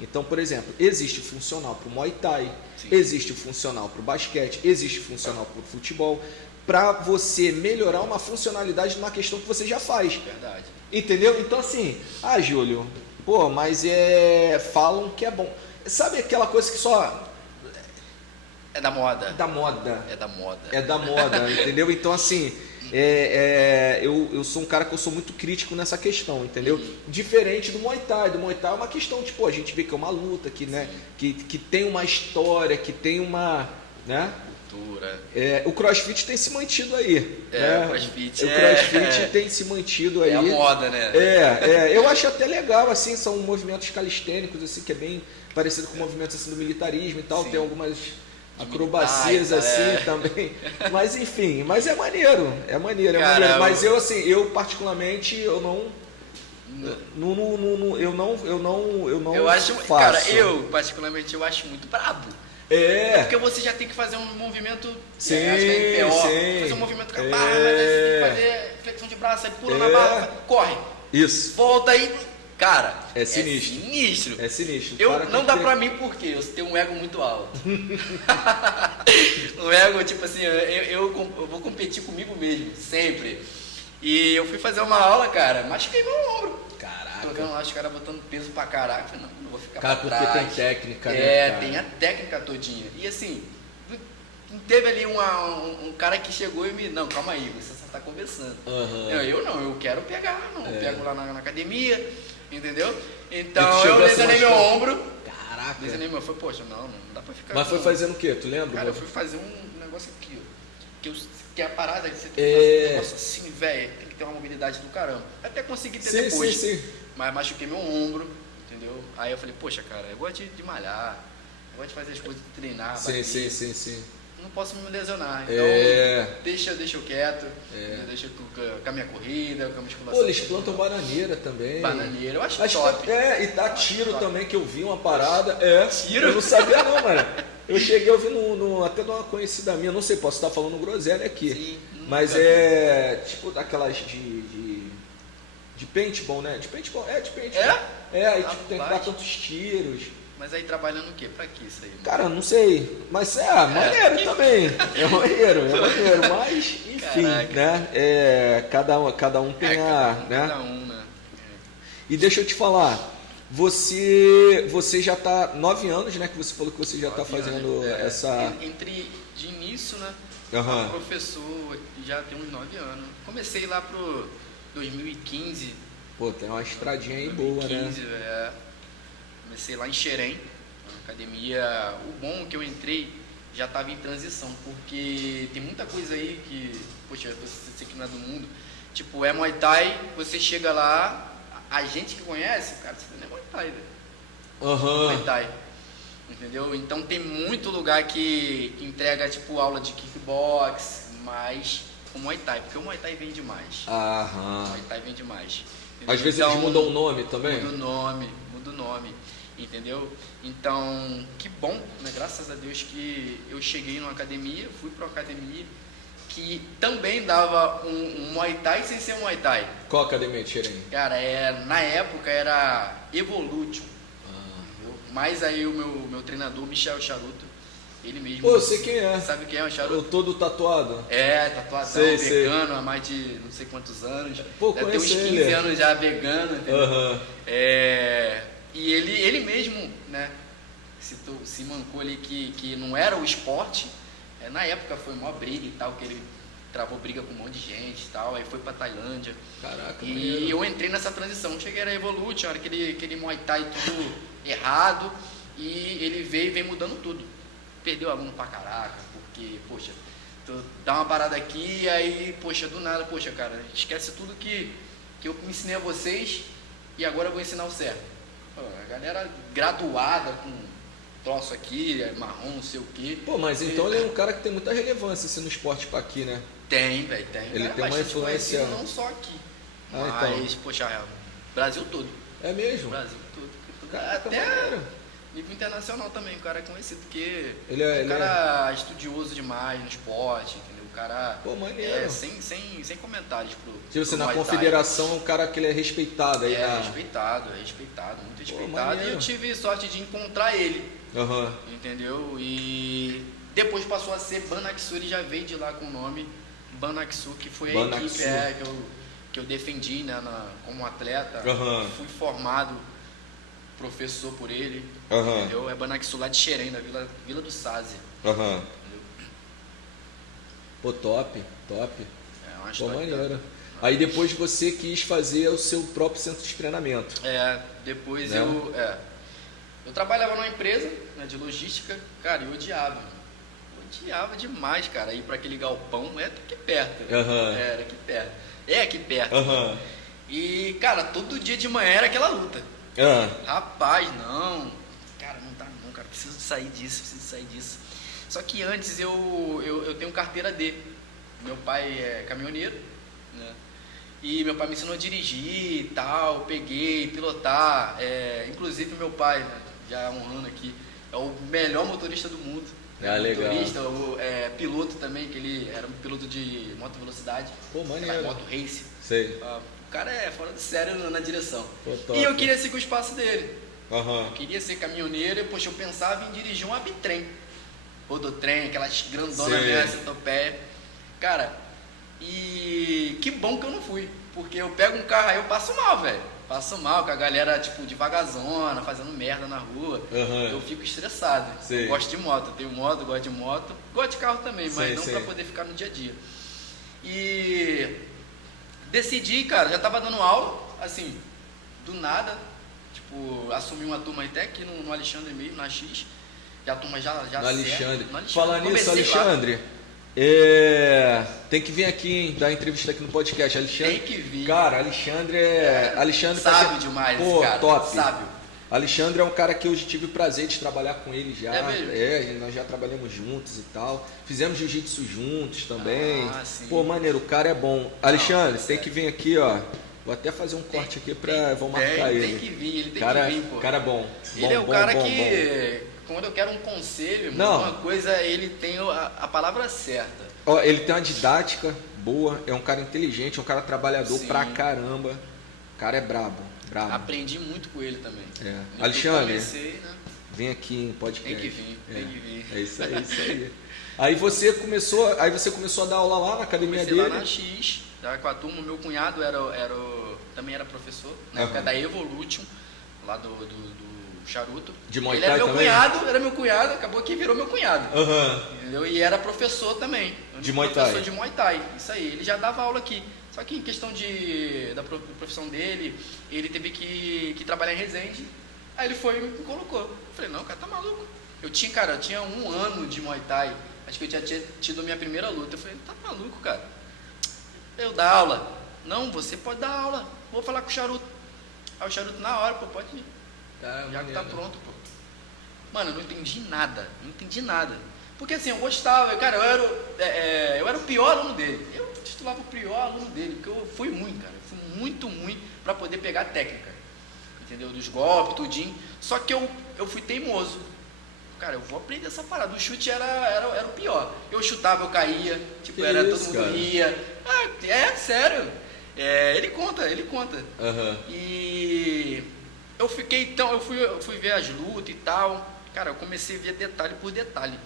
Então, por exemplo, existe funcional para o Muay Thai, existe funcional para o basquete, existe funcional para o futebol, para você melhorar uma funcionalidade numa questão que você já faz. Verdade. Entendeu? Então, assim, Júlio, mas falam que é bom. Sabe aquela coisa que só... É da moda. É da moda, entendeu? Então, assim... eu sou um cara que eu sou muito crítico nessa questão, entendeu? Diferente do Muay Thai. Do Muay Thai é uma questão, tipo, a gente vê que é uma luta, que tem uma história, que tem uma, né? Cultura. O CrossFit tem se mantido aí. O CrossFit tem se mantido aí. É a moda, né? Eu acho até legal, assim, são movimentos calistênicos, assim, que é bem parecido com movimentos assim, do militarismo e tal, tem algumas... acrobacias assim também, mas enfim, mas é maneiro, maneiro. Mas eu particularmente eu não faço. Cara, eu particularmente eu acho muito brabo. Porque você já tem que fazer um movimento, fazer um movimento com a barra, mas aí você tem que fazer flexão de braço, aí pula na barra, corre. Isso. Volta aí. Cara, é sinistro. Não dá pra mim porque eu tenho um ego muito alto. Um ego, tipo assim, eu vou competir comigo mesmo, sempre. E eu fui fazer uma aula, cara, machuquei meu ombro. Caraca. Tô vendo lá os caras botando peso pra caraca. Eu falei, não vou ficar pra trás. Porque tem técnica, né? Cara? Tem a técnica todinha. E assim, teve ali um cara que chegou e me... Não, calma aí, você só tá conversando. Eu quero pegar, eu pego lá na academia. Entendeu? Então eu lesionei meu ombro. Caraca. Lesionei meu. Foi, poxa, não dá pra ficar. Mas foi fazendo o quê? Tu lembra? Cara, eu fui fazer um negócio aqui, ó. Que é a parada que você tem que fazer um negócio assim, velho. Tem que ter uma mobilidade do caramba. Até consegui ter depois. Sim. Mas machuquei meu ombro, entendeu? Aí eu falei, poxa, cara, eu gosto de malhar. Eu gosto de fazer as coisas, de treinar. Sim. Não posso me lesionar. Então, deixa eu quieto. Deixa com a minha corrida, com a musculação. Eles plantam bananeira também. Bananeira, eu acho top. E tá tiro também, que eu vi uma parada. Tiro? Eu não sabia não, mano. Eu cheguei a ouvir até de uma conhecida minha, não sei, posso estar falando groselha aqui. Sim, mas tipo daquelas de paintball, né? De paintball, de paintball. Aí tipo, tem que dar tantos tiros. Mas aí trabalhando o quê? Pra que isso aí? Cara, não sei. Mas maneiro também. É maneiro. Mas, enfim, né? Cada um tem Cada um, né? E deixa eu te falar, você já tá 9 anos, né? Que você falou que você já tá fazendo essa... De início, né? Como professor, já tem uns 9 anos. Comecei lá pro 2015. Pô, tem uma estradinha aí 2015, boa, né? Comecei lá em Xerém, na academia. O bom é que eu entrei já estava em transição, porque tem muita coisa aí que, poxa, você que não é do mundo, tipo, é Muay Thai, você chega lá, a gente que conhece, cara, você não é Muay Thai, velho. Muay Thai, entendeu? Então tem muito lugar que entrega, tipo, aula de kickbox, mas o Muay Thai, porque o Muay Thai vende mais. O Muay Thai vende mais. Às vezes eles mudam o nome também? Muda o nome. entendeu? Então, que bom, né? Graças a Deus que eu cheguei numa academia, fui para uma academia que também dava um Muay Thai sem ser Muay Thai. Qual academia de Xerém? Cara, na época era Evolution. Mas aí o meu treinador, Michel Charuto, ele mesmo. Pô, eu sei quem é. Sabe quem é o Charuto? Eu todo tatuado. É, tatuadão, sei, vegano há mais de não sei quantos anos. Pô, deve ter uns 15 ele. anos já vegano, entendeu? Uhum. E ele mesmo, né, se mancou ali que não era o esporte. Na época foi uma briga e tal, que ele travou briga com um monte de gente e tal, aí foi pra Tailândia. Caraca, e maneiro. eu entrei nessa transição, cheguei na Evolution, aquele Muay Thai tudo errado, e ele veio mudando tudo. Perdeu aluno pra caraca, porque, poxa, tu dá uma parada aqui e aí, poxa, do nada, poxa, cara, esquece tudo que eu ensinei a vocês e agora eu vou ensinar o certo. Pô, a galera graduada com troço aqui, marrom, não sei o quê. Pô, mas então ele é um cara que tem muita relevância assim, no esporte pra aqui, né? Tem, velho, tem. Ele cara, tem uma influência. Não só aqui, então. mas, poxa, Brasil todo. É mesmo? Brasil todo. Caraca, até maneiro. nível internacional também, o cara é conhecido, porque Ele é um cara estudioso demais no esporte, entendeu? O cara Pô, maneiro. sem comentários pro Tipo, você na Muay Thai. confederação é um cara que ele é respeitado aí, né? respeitado, muito respeitado. E maneiro. eu tive sorte de encontrar ele, Uhum. entendeu? E depois passou a ser Banaksu, ele já veio de lá com o nome Banaksu, que foi a Banaksu. equipe que eu defendi, né, como atleta. Uhum. Fui formado professor por ele, Uhum. entendeu? É Banaksu lá de Xerém, da Vila do Sazi. Uhum. Pô, top. É uma Pô, história. maneiro. Aí depois você quis fazer o seu próprio centro de treinamento. Depois Né? eu trabalhava numa empresa, né, de logística, cara, eu odiava. Odiava demais, cara, ir para aquele galpão, aqui perto. Uhum. Era aqui perto. É aqui perto. Aham. E, cara, todo dia de manhã era aquela luta. Rapaz, não. Cara, não dá não, cara. Preciso sair disso. Só que antes eu tenho carteira D. Meu pai é caminhoneiro, né? E meu pai me ensinou a dirigir e tal, peguei, pilotar. Inclusive meu pai, né, já honrando aqui, é o melhor motorista do mundo. Legal. Motorista, piloto também, que ele era um piloto de moto velocidade. Pô, maneiro. Moto race. Sei. O cara é fora de sério na direção. Pô, top. E eu queria seguir o espaço dele. Uhum. Eu queria ser caminhoneiro e, poxa, eu pensava em dirigir um Abitrem. Rodotrem, aquelas grandonas mesmo, centopeia. Cara, e que bom que eu não fui. Porque eu pego um carro aí, eu passo mal, velho. Passo mal com a galera, tipo, devagarzona, fazendo merda na rua. Uhum. Eu fico estressado. Eu gosto de moto, eu tenho moto, gosto de moto. Gosto de carro também, mas não pra poder ficar no dia a dia. E decidi, cara, já tava dando aula, assim, do nada. Tipo, assumi uma turma até aqui no Alexandre mesmo, na X. E a turma já No Alexandre. No Alexandre. Falar nisso, Comecei Alexandre, tem que vir aqui, hein, dar entrevista aqui no podcast. Alexandre, Tem que vir. Cara, Alexandre Alexandre sábio demais, pô, cara. top. Sábio. Alexandre é um cara que eu tive o prazer de trabalhar com ele já. É mesmo? Nós já trabalhamos juntos e tal. Fizemos jiu-jitsu juntos também. Sim. Pô, maneiro, o cara é bom. Alexandre, tem sério. que vir aqui, ó. Vou até fazer um corte aqui vou marcar ele. Tem que vir, ele tem cara, que vir, pô. Cara bom. Ele é o bom, cara bom, que, quando eu quero um conselho, uma coisa, ele tem a palavra certa. Ó, ele tem uma didática boa, é um cara inteligente, é um cara trabalhador pra caramba. O cara é brabo. Aprendi muito com ele também. Alexandre, comecei, né? vem aqui em podcast. Tem que vir. É isso aí. Aí você começou a dar aula lá na academia Comecei dele? lá na X, tava com a turma, meu cunhado também era professor, na época da Evolution, lá do Charuto. De Muay Ele Thai era meu também? cunhado, acabou que virou meu cunhado. Entendeu? E era professor também. De Muay Thai? Professor de Muay Thai, isso aí. Ele já dava aula aqui. Só que em questão da profissão dele, ele teve que trabalhar em Resende. Aí ele foi e me colocou. Eu falei, não, cara, tá maluco. Eu tinha 1 ano de Muay Thai. Acho que eu tinha tido a minha primeira luta. Eu falei, tá maluco, cara. Eu dar aula. Não, você pode dar aula. Vou falar com o Charuto. Aí o Charuto na hora, pô, pode ir. Já que tá pronto, pô. Mano, eu não entendi nada. Porque assim, eu gostava, cara, eu era o pior aluno dele. Eu titulava o pior aluno dele, porque eu fui muito, cara. Eu fui muito ruim pra poder pegar a técnica. entendeu? Dos golpes, tudinho. Só que eu fui teimoso. Cara, eu vou aprender essa parada. O chute era o pior. Eu chutava, eu caía, tipo, Que era isso, todo mundo cara? ria. Sério. Ele conta. Aham. E eu fiquei, então, eu fui ver as lutas e tal. Cara, eu comecei a ver detalhe por detalhe.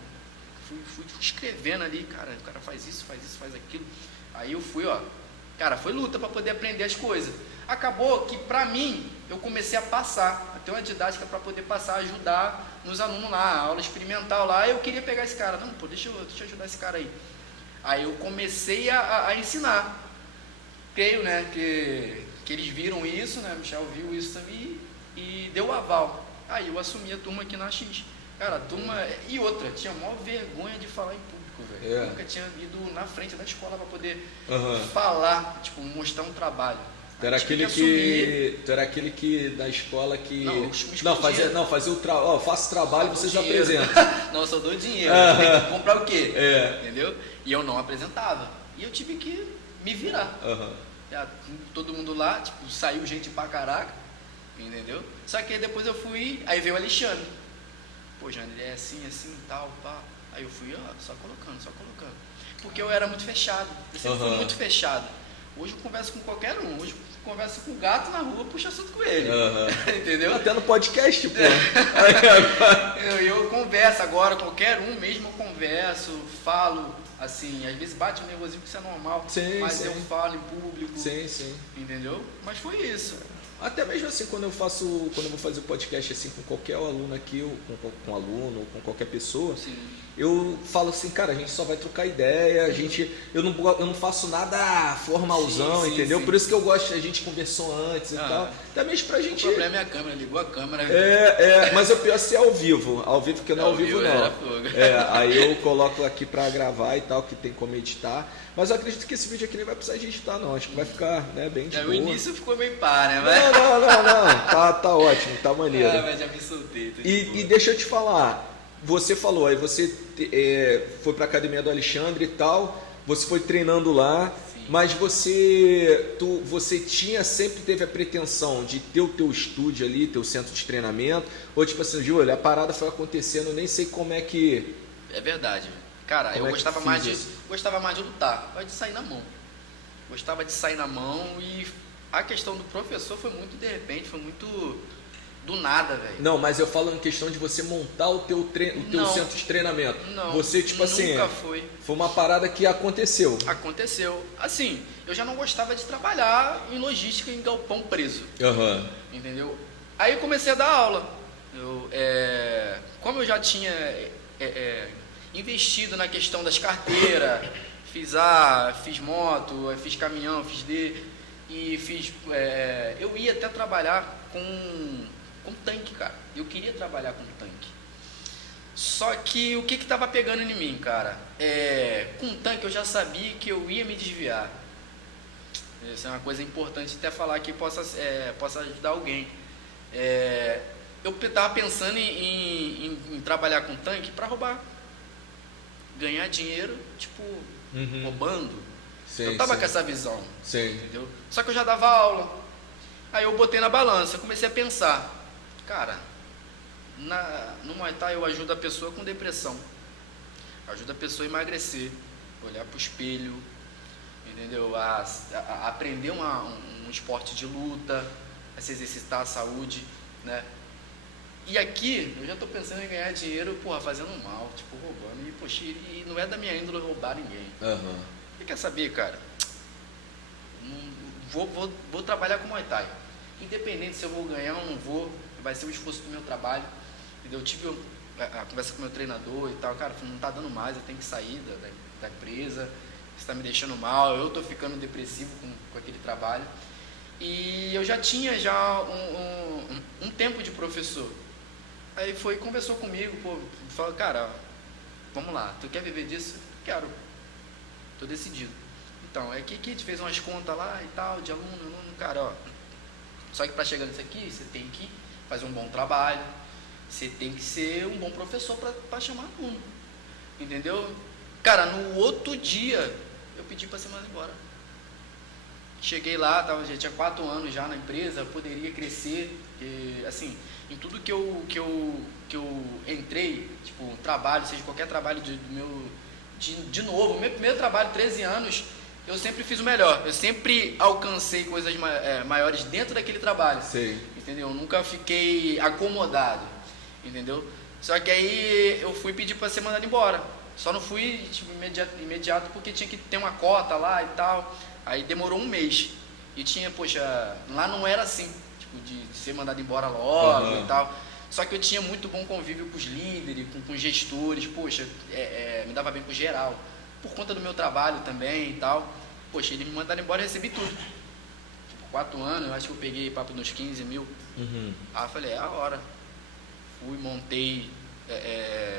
Fui escrevendo ali, cara, o cara faz isso, faz aquilo. Aí eu fui, cara, foi luta para poder aprender as coisas. Acabou que, pra mim, eu comecei a passar, a ter uma didática para poder passar, ajudar nos alunos lá, aula experimental lá. Eu queria pegar esse cara, não, pô, deixa eu ajudar esse cara aí. Aí eu comecei a ensinar. Creio, né, que eles viram isso, né, Michel viu isso também e deu o aval. Aí eu assumi a turma aqui na X. Cara, a turma, e outra, tinha maior vergonha de falar em público, velho. Eu nunca tinha ido na frente da escola para poder falar, tipo, mostrar um trabalho. Tu era aquele que da escola que. Fazia o trabalho. Faço trabalho e vocês apresentam. Não, eu só dou dinheiro. Tem que comprar o quê? Entendeu? E eu não apresentava. E eu tive que me virar. Todo mundo lá, tipo, saiu gente pra caraca. Entendeu? Só que depois eu fui. Aí veio o Alexandre. Pô, Jânio, ele é assim, tal, pá. Aí eu fui, só colocando. Porque eu era muito fechado. Eu sempre fui muito fechado. Hoje eu converso com qualquer um. Hoje eu converso com o gato na rua, puxo assunto com ele. Entendeu? Até no podcast, pô. eu converso agora, qualquer um mesmo eu converso, falo, assim, às vezes bate um nervosinho, que isso é normal. Mas eu falo em público. Sim. Entendeu? Mas foi isso. Até mesmo assim, quando eu vou fazer o podcast assim com qualquer aluno aqui, ou com aluno, ou com qualquer pessoa, eu falo assim, cara, a gente só vai trocar ideia, eu não faço nada formalzão, entendeu? Por isso que eu gosto, a gente conversou antes e tal. Até mesmo pra gente. O problema é a câmera, ligou a câmera. Mas o pior é ser ao vivo que não é ao vivo não. Aí eu coloco aqui pra gravar e tal, que tem como editar. Mas eu acredito que esse vídeo aqui nem vai precisar de editar não, acho que vai ficar, né, bem de boa. O início ficou meio pá, né? Não, tá ótimo, tá maneiro. Mas já me soltei. E deixa eu te falar, você falou, aí você foi pra academia do Alexandre e tal, você foi treinando lá, mas você sempre teve a pretensão de ter o teu estúdio ali, teu centro de treinamento, ou tipo assim, Júlio, a parada foi acontecendo, eu nem sei como é que... É verdade. Cara, eu gostava mais de lutar, gostava de sair na mão. Gostava de sair na mão e a questão do professor foi muito de repente, foi muito do nada, velho. Não, mas eu falo em questão de você montar o teu centro de treinamento. Não, você, tipo assim, nunca foi. Foi uma parada que aconteceu. Aconteceu. Assim, eu já não gostava de trabalhar em logística em galpão preso. Entendeu? Aí eu comecei a dar aula. Como eu já tinha investido na questão das carteiras, fiz moto, fiz caminhão, fiz e fiz. Eu ia até trabalhar com tanque, cara. Eu queria trabalhar com tanque. Só que o que estava pegando em mim, cara? Com tanque eu já sabia que eu ia me desviar. Isso é uma coisa importante até falar que possa ajudar alguém. Eu estava pensando em trabalhar com tanque para roubar. Ganhar dinheiro, tipo, roubando. Eu tava com essa visão, entendeu? Só que eu já dava aula. Aí eu botei na balança, comecei a pensar, cara, no Muay Thai eu ajudo a pessoa com depressão, ajudo a pessoa a emagrecer, olhar pro espelho, entendeu? A aprender um esporte de luta, a se exercitar a saúde, né? E aqui, eu já estou pensando em ganhar dinheiro, fazendo mal, tipo, roubando. E, poxa, e não é da minha índole roubar ninguém. Você quer saber, cara? Vou trabalhar com Muay Thai. Independente se eu vou ganhar ou não vou, vai ser o esforço do meu trabalho. Entendeu? Eu tive a conversa com o meu treinador e tal. Cara, não está dando mais, eu tenho que sair da empresa. Você está me deixando mal, eu estou ficando depressivo com aquele trabalho. E eu já tinha um tempo de professor. Aí conversou comigo, falou, cara, vamos lá, tu quer viver disso? Quero, tô decidido. Então, que a gente fez umas contas lá e tal, de aluno, cara, só que para chegar nisso aqui, você tem que fazer um bom trabalho, você tem que ser um bom professor para chamar aluno, entendeu? Cara, no outro dia, eu pedi para ser mandado embora. cheguei lá, já tinha 4 anos já na empresa, poderia crescer, porque, assim, em tudo que eu entrei, tipo, trabalho, seja qualquer trabalho de novo, meu primeiro trabalho, 13 anos, eu sempre fiz o melhor, eu sempre alcancei coisas maiores dentro daquele trabalho, Sei. entendeu? Eu nunca fiquei acomodado, entendeu? Só que aí eu fui pedir para ser mandado embora, só não fui tipo, imediato porque tinha que ter uma cota lá e tal, aí demorou um mês, e tinha, poxa, lá não era assim, tipo, de ser mandado embora logo e tal, só que eu tinha muito bom convívio com os líderes, com os gestores, poxa, me dava bem com geral, por conta do meu trabalho também e tal, poxa, eles me mandaram embora e recebi tudo. Tipo, 4 anos, eu acho que eu peguei papo nos 15 mil. Aí eu falei, é a hora. Fui, montei,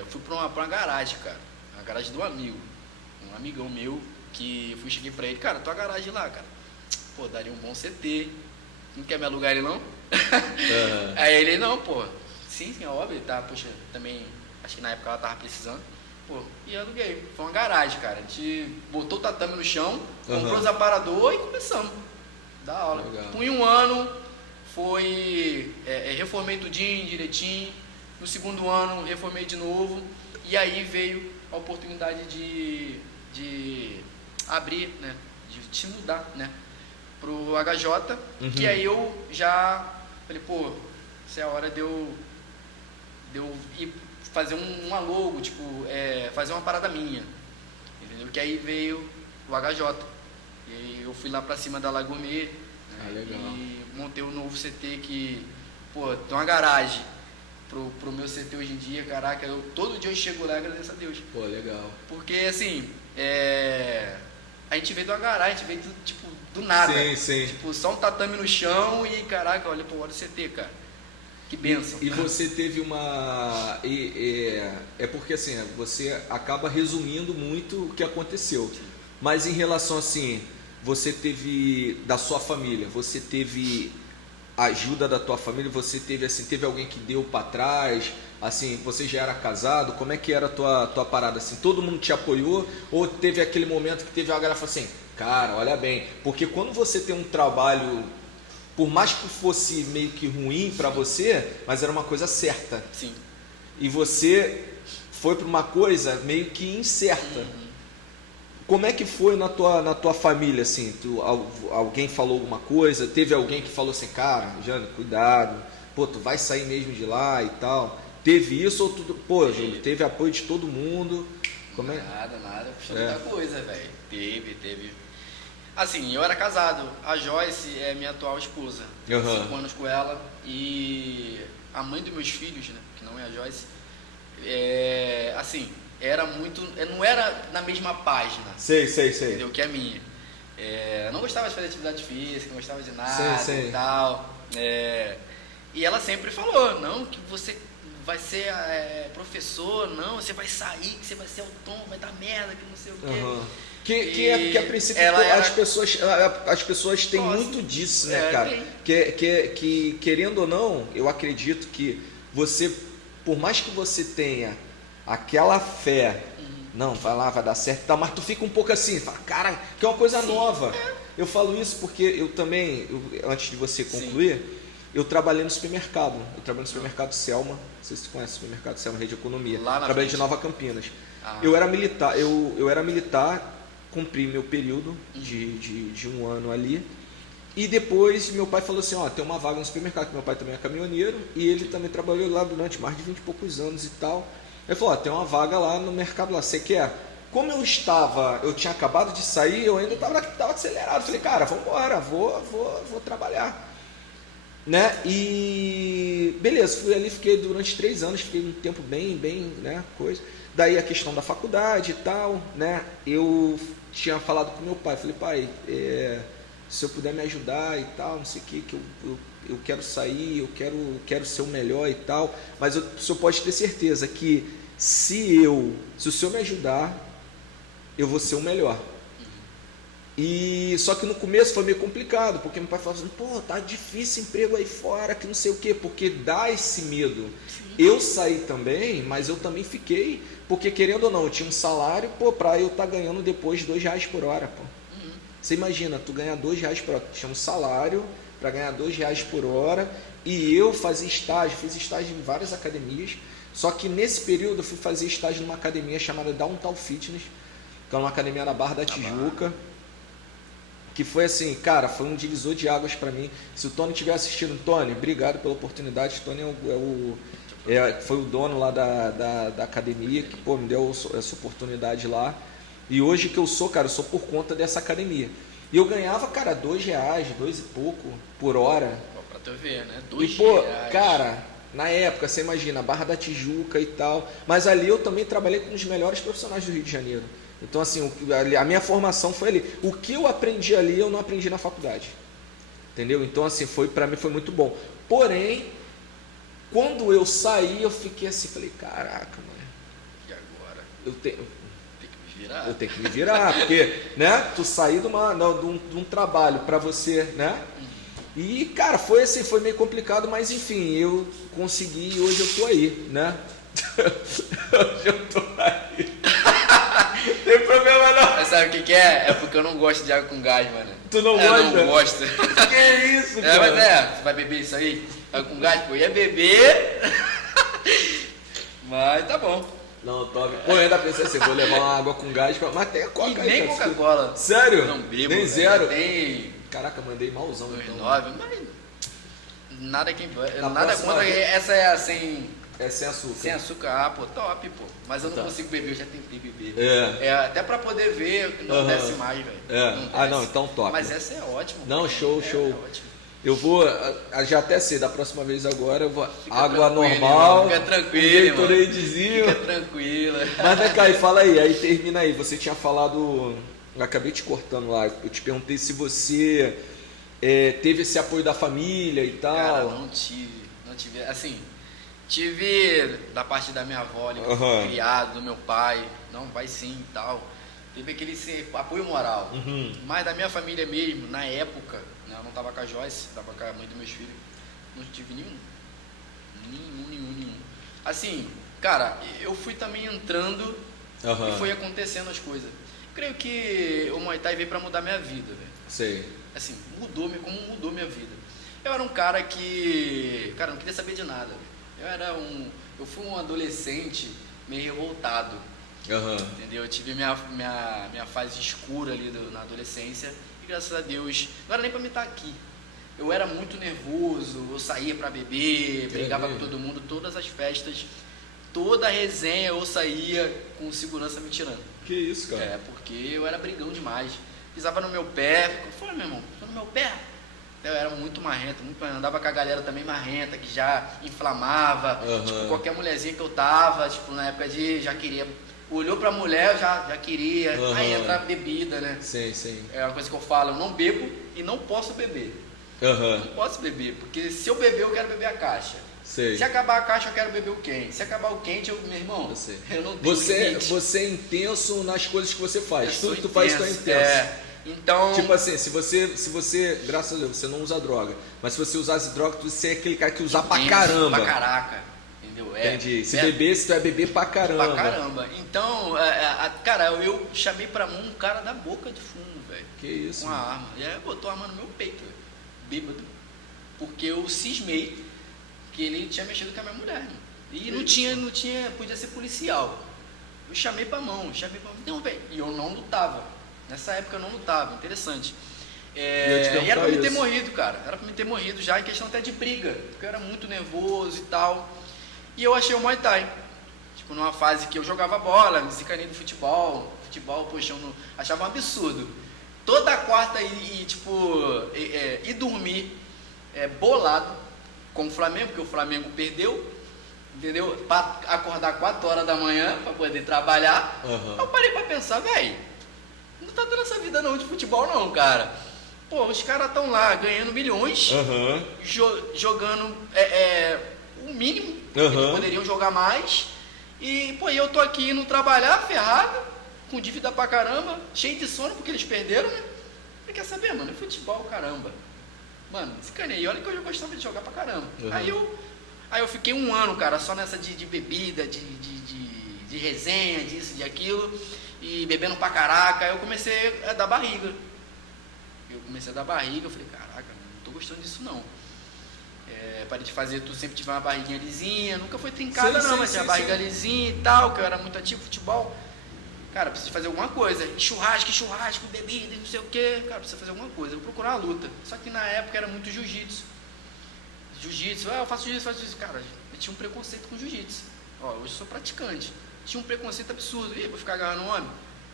fui pra uma garagem, cara, uma garagem do amigo, um amigão meu, que cheguei pra ele, cara, tua garagem lá, cara, pô, daria um bom CT, não quer me alugar ele não? Aí ele, não, pô, sim, é óbvio, tá, poxa, também, acho que na época ela tava precisando. Pô, e aluguei. Foi uma garagem, cara. A gente botou o tatame no chão, comprou os aparadores e começamos. Da aula. Tipo, em um ano, reformei tudinho, direitinho. No segundo ano, reformei de novo. E aí veio a oportunidade de abrir, né? De se mudar, né? Pro HJ. Que aí eu já falei, pô, essa é a hora de eu ir fazer uma logo, tipo, fazer uma parada minha, entendeu? Que aí veio o HJ, e eu fui lá pra cima da Lagourmet, né? Legal. E montei um novo CT que, pô, tem uma garagem pro meu CT hoje em dia, caraca, todo dia eu chego lá e agradeço a Deus. Pô, legal. Porque, assim, a gente veio de uma garagem, a gente veio, tipo, do nada. Sim. Tipo, só um tatame no chão e, caraca, olha o CT, cara. Que bênção. E você teve uma... É porque assim, você acaba resumindo muito o que aconteceu. Sim. Mas em relação assim, você teve da sua família, você teve ajuda da tua família, você teve assim, teve alguém que deu para trás, assim, você já era casado, como é que era a tua parada assim? Todo mundo te apoiou ou teve aquele momento que teve uma galera que falou assim, cara, olha bem, porque quando você tem um trabalho, por mais que fosse meio que ruim para você, mas era uma coisa certa. Sim. E você foi para uma coisa meio que incerta. Como é que foi na tua família, assim? Alguém falou alguma coisa? Teve alguém que falou assim, cara, Jânio, cuidado, pô, tu vai sair mesmo de lá e tal? Teve isso ou tudo? Pô, Júlio, teve apoio de todo mundo? Como é? Nada, puxou muita coisa, velho. Teve. Assim, eu era casado, a Joyce é minha atual esposa, 5 anos com ela, e a mãe dos meus filhos, né, que não é a Joyce, assim, era muito, não era na mesma página, Sei. entendeu, que a minha. Não gostava de fazer atividade física, não gostava de nada sei. e tal, e ela sempre falou, não, que você vai ser professor, não, você vai sair, que você vai ser autônomo, vai dar merda, que não sei o quê. Que a princípio as pessoas têm muito disso, né, cara? Que querendo ou não, eu acredito que você, por mais que você tenha aquela fé, não, vai lá, vai dar certo, tá, mas tu fica um pouco assim, fala, cara, que é uma coisa nova. Eu falo isso porque eu também, antes de você concluir, eu trabalhei no supermercado. Eu trabalhei no supermercado Selma, não sei se você conhece o supermercado Selma, Rede Economia. Trabalhei de Nova Campinas. Eu era militar, cumpri meu período de 1 ano ali, e depois meu pai falou assim, ó, tem uma vaga no supermercado, que meu pai também é caminhoneiro, e ele também trabalhou lá durante mais de 20 e poucos anos e tal. Ele falou, ó, tem uma vaga lá no mercado lá, você quer? Como eu tinha acabado de sair, eu ainda tava acelerado, falei, cara, vamos embora, vou trabalhar, né? E beleza, fui ali, fiquei durante 3 anos, fiquei um tempo bem, né, coisa. Daí a questão da faculdade e tal, né? Eu tinha falado com meu pai, falei, pai, se eu puder me ajudar e tal, não sei o que eu quero sair, eu quero ser o melhor e tal, mas o senhor pode ter certeza que se o senhor me ajudar, eu vou ser o melhor. E só que no começo foi meio complicado, porque meu pai falava assim, pô, tá difícil emprego aí fora, que não sei o quê, porque dá esse medo. Sim. Eu saí também, mas eu também fiquei, porque querendo ou não, eu tinha um salário, pô, pra eu estar ganhando depois R$2 por hora, pô. Você imagina, tu ganhar R$2 por hora, tu tinha um salário para ganhar R$2 por hora, e eu fazia estágio, fiz estágio em várias academias, só que nesse período eu fui fazer estágio numa academia chamada Downtown Fitness, que é uma academia na Barra da Tijuca, que foi assim, cara, foi um divisor de águas para mim. Se o Tony estiver assistindo, Tony, obrigado pela oportunidade. O Tony foi o dono lá da academia, que pô, me deu essa oportunidade lá. E hoje que eu sou, cara, eu sou por conta dessa academia. E eu ganhava, cara, R$2, dois e pouco por hora. Pra tu ver, né? E pô, cara, na época, você imagina, Barra da Tijuca e tal. Mas ali eu também trabalhei com os melhores profissionais do Rio de Janeiro. Então, assim, a minha formação foi ali. O que eu aprendi ali, eu não aprendi na faculdade. Entendeu? Então, assim, para mim foi muito bom. Porém, quando eu saí, eu fiquei assim, falei, caraca, mano. E agora? Eu tenho que me virar. Eu tenho que me virar, porque, né, tu sair de um trabalho para você, né? E, cara, foi assim, foi meio complicado, mas enfim, eu consegui e hoje eu tô aí, né? Hoje eu tô aí. Não tem problema não. Mas sabe o que é? É porque eu não gosto de água com gás, mano. Tu não gosta? Eu não gosto. Que isso, cara? Mas você vai beber isso aí? Água com gás? Pô, ia beber. Mas tá bom. Não, top. Pô, eu ainda pensei assim, vou levar uma água com gás, mas tem a Coca e aí. nem cara. Coca-Cola. Sério? Não bebo. Nem velho. zero? Tem Caraca, mandei malzão. 2,9, Então. mas nada quem Na nada próxima contra. vez. Essa é assim. É sem açúcar. Sem açúcar, pô, top, pô. Mas eu não Tá. consigo beber, eu já tentei beber. É. Até pra poder ver, não desce mais, velho. É. Não Ah, desce. não, então top. Mas essa é ótima. Não, pô. show, show. É ótimo. Eu vou, já até sei, da próxima vez agora, eu vou Fica água tranquilo, normal, irmão, fica tranquilo, irmão. Gatoradezinho. Fica tranquila. Mas vem cá, e fala aí termina aí, você tinha falado, eu acabei te cortando lá, eu te perguntei se você teve esse apoio da família e tal. Cara, não tive, assim, tive da parte da minha avó, ali, que eu fui criado, do meu pai, não, vai sim e tal. Teve aquele apoio moral. Mas da minha família mesmo, na época, né, eu não tava com a Joyce, tava com a mãe dos meus filhos, não tive nenhum. Assim, cara, eu fui também entrando e foi acontecendo as coisas. Creio que o Muay Thai veio pra mudar minha vida, velho. Sei. Assim, como mudou minha vida. Eu era um cara que, cara, não queria saber de nada. Eu fui um adolescente meio revoltado. Entendeu? Eu tive minha fase escura ali na adolescência e graças a Deus, não era nem pra me estar aqui. Eu era muito nervoso, eu saía pra beber, brigava com todo mundo, todas as festas, toda a resenha eu saía com segurança me tirando. Que isso, cara? Porque eu era brigão demais. Pisava no meu pé, foi, meu irmão, no meu pé. Eu era muito marrento, andava com a galera também marrenta, que já inflamava. Tipo, qualquer mulherzinha que eu tava, tipo, na época já queria. Olhou pra mulher, já queria. Aí entra a bebida, né? Sim, sim. É uma coisa que eu falo, eu não bebo e não posso beber. Não posso beber, porque se eu beber, eu quero beber a caixa. Sei. Se acabar a caixa, eu quero beber o quente. Se acabar o quente, meu irmão, eu não tenho limite. Você é intenso nas coisas que você faz. Tudo que tu intenso, faz, tu é intenso. Então... Tipo assim, se você, graças a Deus, você não usa droga, mas se você usasse droga, você é aquele cara que usa pra caramba. Pra caraca, entendeu? Entendi. Se bebesse, tu vai beber pra caramba. Pra caramba. Então, cara, eu chamei pra mão um cara da boca de fumo, velho. Que isso? Com uma arma. E aí botou a arma no meu peito, velho. Bêbado. Porque eu cismei que ele tinha mexido com a minha mulher, irmão. E não tinha, podia ser policial. Eu chamei pra mão, não, velho. E eu não lutava. Nessa época eu não lutava, interessante. E era pra me ter morrido, cara. Era pra me ter morrido já, em questão até de briga. Porque eu era muito nervoso e tal. E eu achei o Muay Thai. Tipo, numa fase que eu jogava bola, me cicanei do futebol. Poxa, eu achava um absurdo. Toda quarta ir dormir bolado com o Flamengo, porque o Flamengo perdeu. Entendeu? Pra acordar 4 horas da manhã pra poder trabalhar. Eu parei pra pensar, velho, não tá dando essa vida não de futebol não, cara. Pô, os caras estão lá ganhando milhões, jogando o mínimo, eles poderiam jogar mais. E, pô, eu tô aqui indo trabalhar ferrado, com dívida pra caramba, cheio de sono porque eles perderam, né? Você quer saber, mano? É futebol, caramba. Mano, desencanei. Olha que eu já gostava de jogar pra caramba. Aí eu fiquei 1 ano, cara, só nessa de bebida, de resenha, disso, de aquilo, e bebendo pra caraca. Aí eu comecei a dar barriga. comecei a dar barriga, eu falei, caraca, não tô gostando disso não. Parei de fazer, tu sempre tive uma barriguinha lisinha, nunca foi trincada não, mas tinha barriga lisinha e tal, que eu era muito ativo, futebol. Cara, preciso fazer alguma coisa, churrasco, bebida, não sei o que, cara, precisa fazer alguma coisa, eu vou procurar uma luta. Só que na época era muito jiu-jitsu, eu faço jiu-jitsu, cara, eu tinha um preconceito com jiu-jitsu. Ó, hoje eu sou praticante, tinha um preconceito absurdo, vou ficar agarrando homem?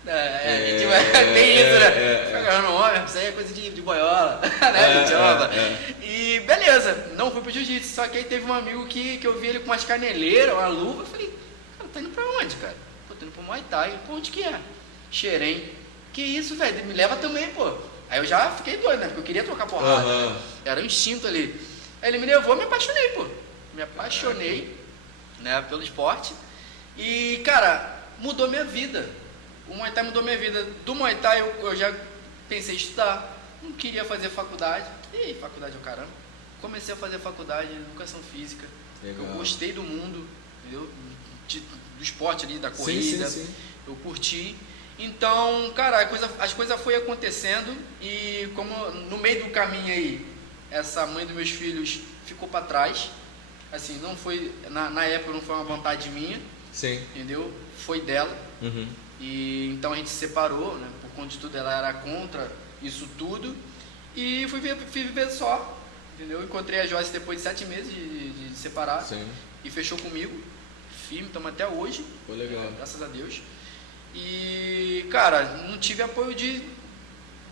Tem isso, né? Ficar agarrando homem, isso aí é coisa de boiola, né? E beleza, não fui pro jiu-jitsu, só que aí teve um amigo que eu vi ele com umas caneleiras, uma luva, eu falei, cara, tá indo pra onde, cara? Pô, tô indo pro Muay Thai, pô, onde que é? Xerém. Que isso, velho, me leva também, pô. Aí eu já fiquei doido, né? Porque eu queria trocar porrada, era um instinto ali. Aí ele me levou, me apaixonei, pô. Me apaixonei, né, pelo esporte. E, cara, mudou minha vida. O Muay Thai mudou minha vida. Do Muay Thai eu já pensei em estudar. Não queria fazer faculdade. E faculdade é o caramba. Comecei a fazer faculdade de educação física. Legal. Eu gostei do mundo, entendeu? Do esporte ali, da corrida. Sim. Eu curti. Então, cara, as coisas foram acontecendo. E como no meio do caminho aí, essa mãe dos meus filhos ficou para trás. Assim, não foi, na época não foi uma vontade minha. Sim. Entendeu? Foi dela. E então a gente se separou, né? Por conta de tudo, ela era contra isso tudo. E fui viver só, entendeu? Encontrei a Joyce depois de 7 meses de separar. Sim. E fechou comigo, firme, estamos até hoje. Foi legal. Graças a Deus. E, cara, não tive apoio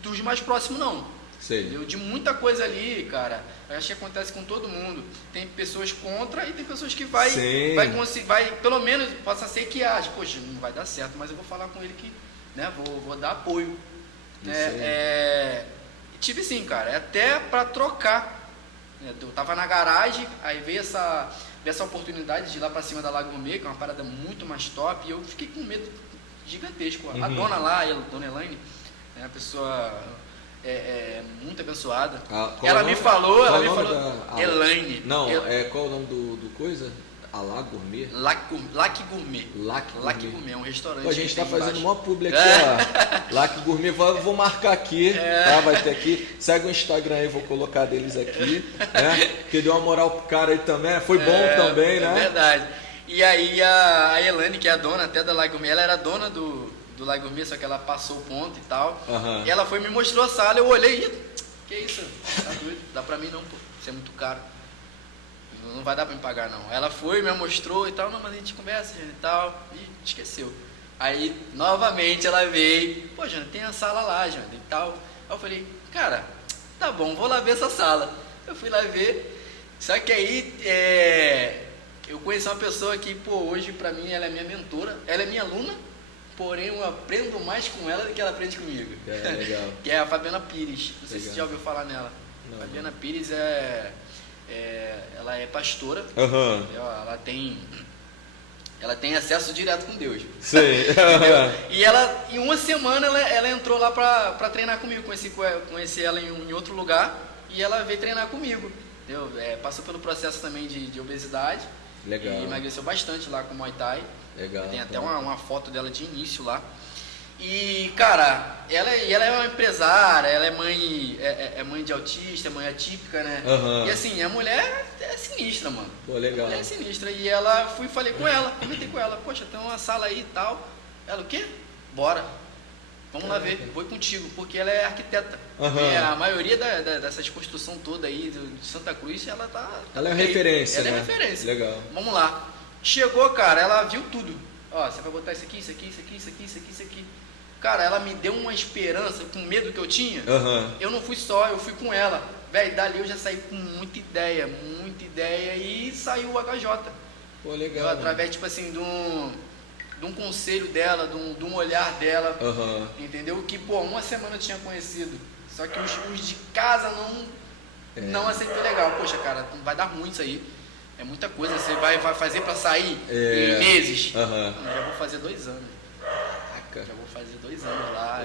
dos mais próximos, não. Entendeu? De muita coisa ali, cara. Acho que acontece com todo mundo. Tem pessoas contra e tem pessoas que vai pelo menos, possa ser que ache, poxa, não vai dar certo, mas eu vou falar com ele que, né, vou dar apoio. Né? Tive sim, cara, até pra trocar. Eu tava na garagem, aí veio essa oportunidade de ir lá pra cima da Lago Gourmet, que é uma parada muito mais top, e eu fiquei com medo gigantesco. A dona lá, a dona Elaine, é uma pessoa muito abençoada. Ela me falou, Elaine. Não, qual o nome do coisa? A Lac Gourmet? Lac Gourmet. Lac Gourmet, é um restaurante. Pô, a gente tá fazendo uma publi aqui, ó. Lac Gourmet, vou marcar aqui, tá? Vai ter aqui. Segue o Instagram aí, vou colocar deles aqui, né? Porque deu uma moral pro cara aí também, foi bom também, né? É verdade. E aí a Elaine, que é a dona até da Lac Gourmet, ela era dona do Lac Gourmet, só que ela passou o ponto e tal. E ela foi e me mostrou a sala, eu olhei, que isso? Tá doido? Dá pra mim não, pô. Isso é muito caro. Não vai dar pra me pagar, não. Ela foi, me mostrou e tal, não, mas a gente conversa e tal, e esqueceu. Aí, novamente, ela veio, pô, Jana, tem a sala lá, Jana, e tal. Aí eu falei, cara, tá bom, vou lá ver essa sala. Eu fui lá ver, só que aí, eu conheci uma pessoa que, pô, hoje pra mim ela é minha mentora, ela é minha aluna, porém eu aprendo mais com ela do que ela aprende comigo. Legal. Que é a Fabiana Pires, não sei se você já ouviu falar nela. Não. Fabiana Pires ela é pastora, ela tem acesso direto com Deus. Sim. E ela, em uma semana, ela entrou lá pra treinar comigo. Conheci ela em outro lugar e ela veio treinar comigo. Entendeu? Passou pelo processo também de obesidade. Legal. E emagreceu bastante lá com o Muay Thai. Legal. Tem até uma foto dela de início lá. E, cara, ela é uma empresária, ela é mãe de autista, mãe atípica, né? E assim, a mulher é sinistra, mano. Pô, legal. A mulher é sinistra. E falei com ela, comentei com ela, poxa, tem uma sala aí e tal. Ela, o quê? Bora. Vamos lá ver, vou contigo, porque ela é arquiteta. E a maioria dessas construção toda aí de Santa Cruz, ela ela é referência, ela né? É referência. Legal. Vamos lá. Chegou, cara, ela viu tudo. Ó, você vai botar isso aqui, isso aqui, isso aqui, isso aqui, isso aqui, isso aqui. Cara, ela me deu uma esperança, com medo que eu tinha. Eu não fui só, eu fui com ela. Velho, dali eu já saí com muita ideia e saiu o HJ. Pô, legal. Através, tipo assim, de um conselho dela, de um olhar dela, entendeu? Que, pô, uma semana eu tinha conhecido. Só que os de casa não aceitou legal. Poxa, cara, vai dar ruim isso aí. É muita coisa, você vai fazer pra sair em meses. Já vou fazer 2 anos. Já vou fazer 2 anos lá.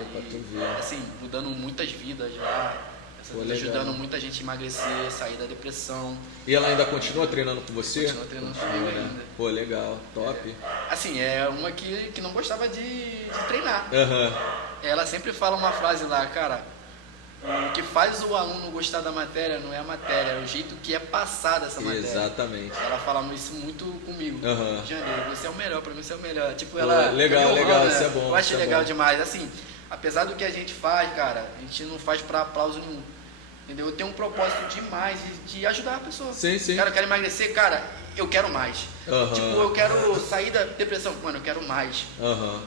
Assim, mudando muitas vidas lá. Ajudando muita gente a emagrecer, sair da depressão. E ela ainda continua treinando com você? Continua treinando comigo ainda. Pô, legal, top. Assim, é uma que não gostava de treinar. Ela sempre fala uma frase lá, cara, faz o aluno gostar da matéria não é a matéria, é o jeito que é passada essa matéria. Exatamente. Ela fala isso muito comigo. Janeiro, você é o melhor, pra mim você é o melhor. Tipo, ela... Legal, isso é bom. Eu acho legal demais. Assim, apesar do que a gente faz, cara, a gente não faz pra aplauso nenhum. Entendeu? Eu tenho um propósito demais de ajudar a pessoa. Sim. Cara, eu quero emagrecer, cara, eu quero mais. Tipo, eu quero sair da depressão, mano, eu quero mais.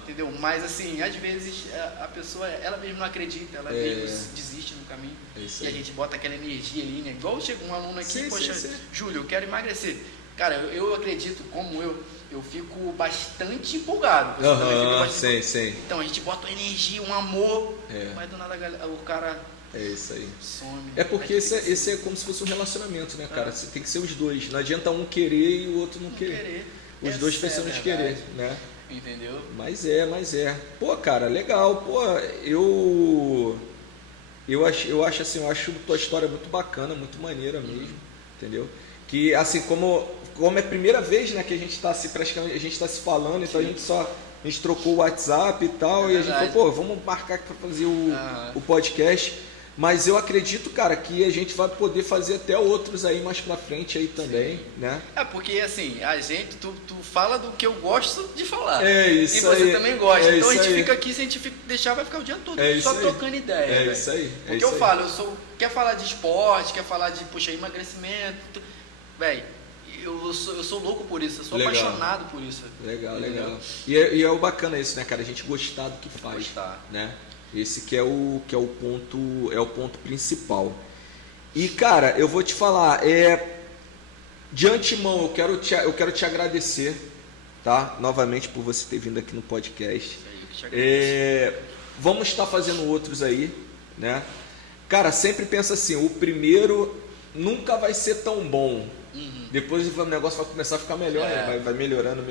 Entendeu? Mas assim, às vezes a pessoa, ela mesmo não acredita, ela mesmo desiste no caminho. E a gente bota aquela energia ali, né? Igual chega um aluno aqui, Júlio, eu quero emagrecer. Cara, eu acredito, como eu fico bastante empolgado. Então a gente bota uma energia, um amor, mas do nada o cara... É isso aí. Some. É porque esse é como se fosse um relacionamento, né, cara? Você tem que ser os dois. Não adianta um querer e o outro não querer. Os dois precisam de querer, né? Entendeu? Mas é. Pô, cara, legal. Pô, eu acho assim, eu acho tua história muito bacana, muito maneira mesmo, entendeu? Que assim, como é a primeira vez, né, que a gente tá se falando, então a gente trocou o WhatsApp e tal, e a gente falou, pô, vamos marcar aqui pra fazer o podcast. Mas eu acredito, cara, que a gente vai poder fazer até outros aí mais pra frente aí também, né? É, porque assim, a gente, tu fala do que eu gosto de falar. É isso aí. E você também gosta. Então a gente aí. fica aqui, se a gente deixar, vai ficar o dia todo só trocando ideia. É isso aí. Porque eu falo, quer falar de esporte, quer falar de, emagrecimento, velho. Eu sou louco por isso, eu sou apaixonado por isso. Legal. E é o bacana isso, né, cara? A gente gostar do que faz, né? Esse que é o ponto principal. E, cara, eu vou te falar, de antemão eu quero te agradecer, tá? Novamente por você ter vindo aqui no podcast. Vamos estar fazendo outros aí, né? Cara, sempre pensa assim, o primeiro nunca vai ser tão bom. Depois o negócio vai começar a ficar melhor, né? Vai melhorando.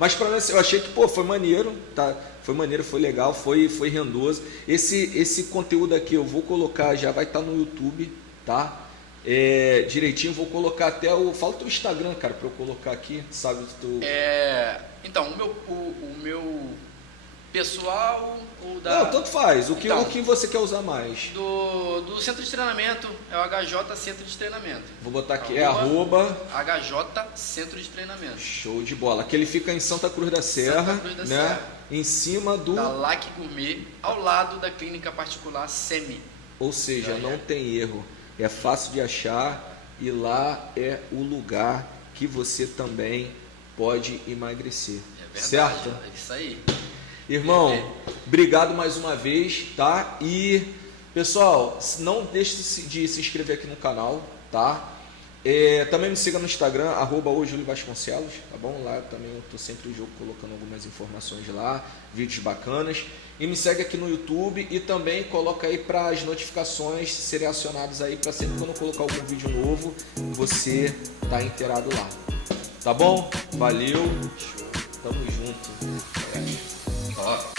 Mas pra mim, eu achei que, pô, foi maneiro, tá? Foi maneiro, foi legal, foi rendoso. Esse conteúdo aqui eu vou colocar, já vai estar no YouTube, tá? Direitinho, vou colocar até fala o teu Instagram, cara, pra eu colocar aqui, sabe? Então, o meu pessoal ou da... Não, tanto faz. O que você quer usar mais? Do centro de treinamento, é o HJ Centro de Treinamento. Vou botar aqui, arroba HJ Centro de Treinamento. Show de bola. Aqui ele fica em Santa Cruz da Serra, né? Em cima da LAC Gourmet, ao lado da clínica particular SEMI. Ou seja, não tem erro. É fácil de achar e lá é o lugar que você também pode emagrecer. É verdade, certo? É isso aí. Irmão, obrigado mais uma vez, tá? E, pessoal, não deixe de se inscrever aqui no canal, tá? Também me siga no Instagram, @Julio_Vasconcelos, tá bom? Lá também eu tô sempre colocando algumas informações lá, vídeos bacanas. E me segue aqui no YouTube e também coloca aí para as notificações serem acionadas aí, para sempre quando eu colocar algum vídeo novo, você tá inteirado lá. Tá bom? Valeu, tamo junto. Ó.